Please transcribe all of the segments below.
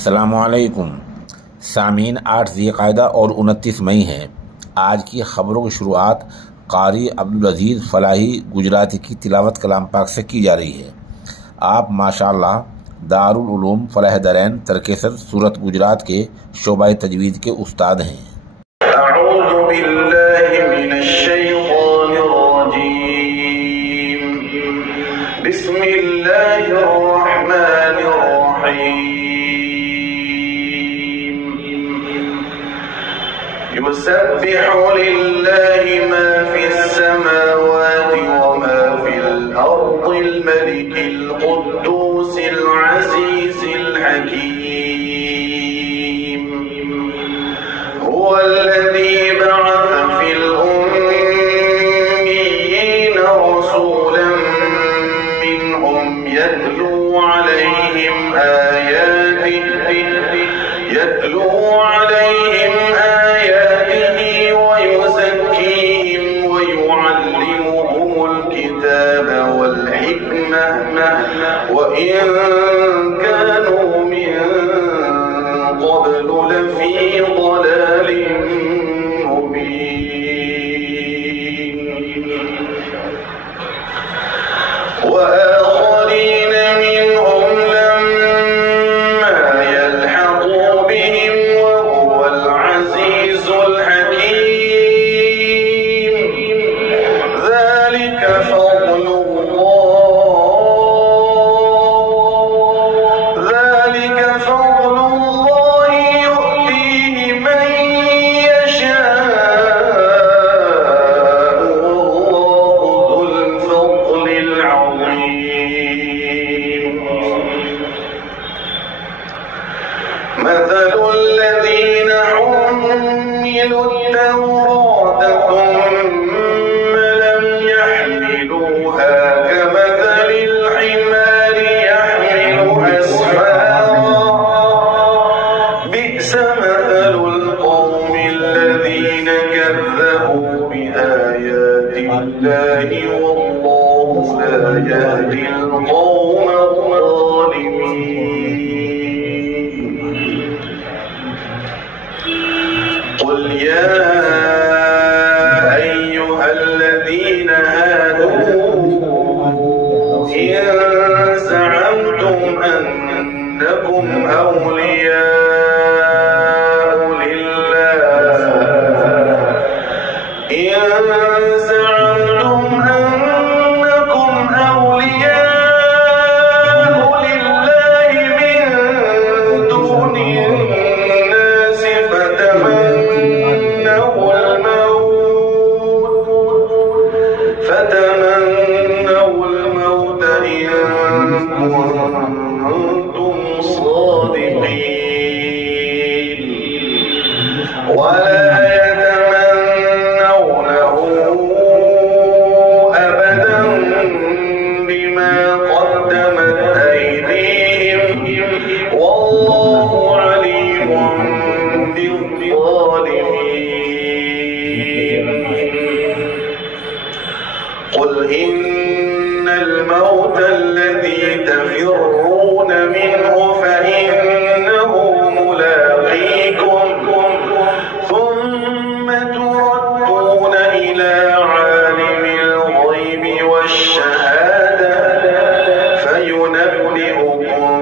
अस्सलामुअलैकुम सामीन, 8 ज़िलक़ादा और 29 मई है। आज की ख़बरों की शुरुआत क़ारी अब्दुल अज़ीज़ फ़लाही गुजराती की तिलावत कलाम पाक से की जा रही है। आप माशाअल्लाह दारुल उलूम फ़लाह दरैन तरकेसर सूरत गुजरात के शोबा तजवीज़ के उस्ताद हैं। युसब्बिहु लिल्लाहि मा फिस्समावाति व मा फिल अर्दिल मलिकिल कुद्दूसिल अज़ीज़िल हकीम हुवल्लज़ी बअथ फिल उम्मिय्यीना रसूलन मिनहुम यत्लू अलैहिम आयातिहि وإن كانوا من قبل لفي ضلال مبين وآخرين منهم لما يلحقوا بهم وهو العزيز الحكيم ذلك فضل مثل الذين حملوا التوراة ثم لم يحملوها كمثل الحمار يحمل أسفارا بئس مثل القوم الذين كذبوا بآيات الله والله لا يهدي القوم الظالمين قل يا أيها الذين هادوا إن زعمتم أنكم أولياء لله فتمنوا الموت إن كنتم صادقين ولا يتمنونه أبدا بما قدمت أيديهم والله عليم بالظالمين قل إن الموت الذي تفرون منه فإنه ملاقيكم ثم تردون إلى عالم الغيب والشهادة فينبئكم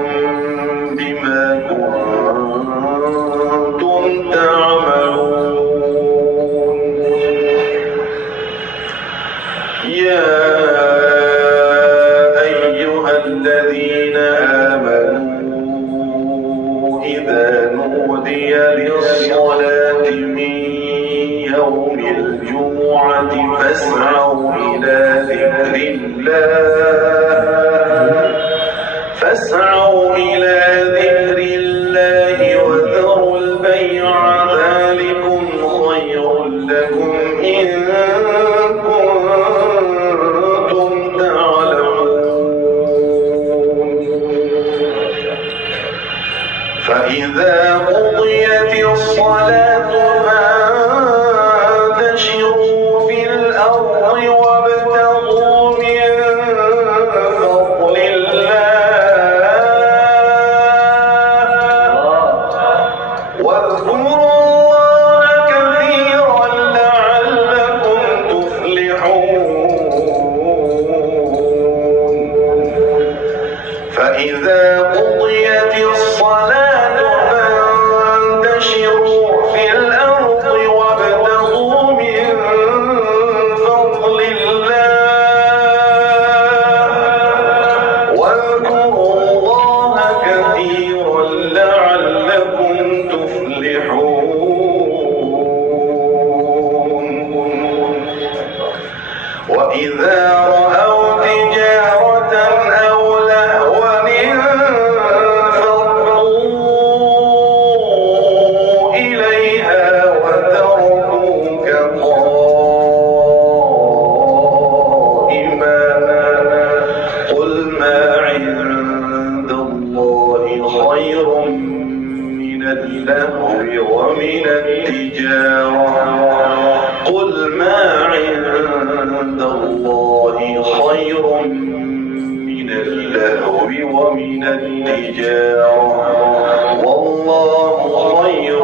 بما كنتم تعملون يا أيها الذين آمنوا إذا نودي للصلاة من يوم الجمعة فاسعوا إلى ذكر الله وذروا البيع ذلكم خير لكم إن كنتم تعلمون فإذا قضيت الصلاة فانتشروا في الأرض وابتغوا من فضل الله وإذا رأوا تجارة أو لهوا انفضوا إليها وتركوك قائما قل ما عند الله خير من اللهو ومن التجارة قل ما عند الله خير من اللهو ومن التجارة والله خير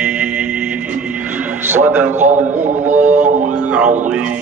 الرازقين صدق الله العظيم.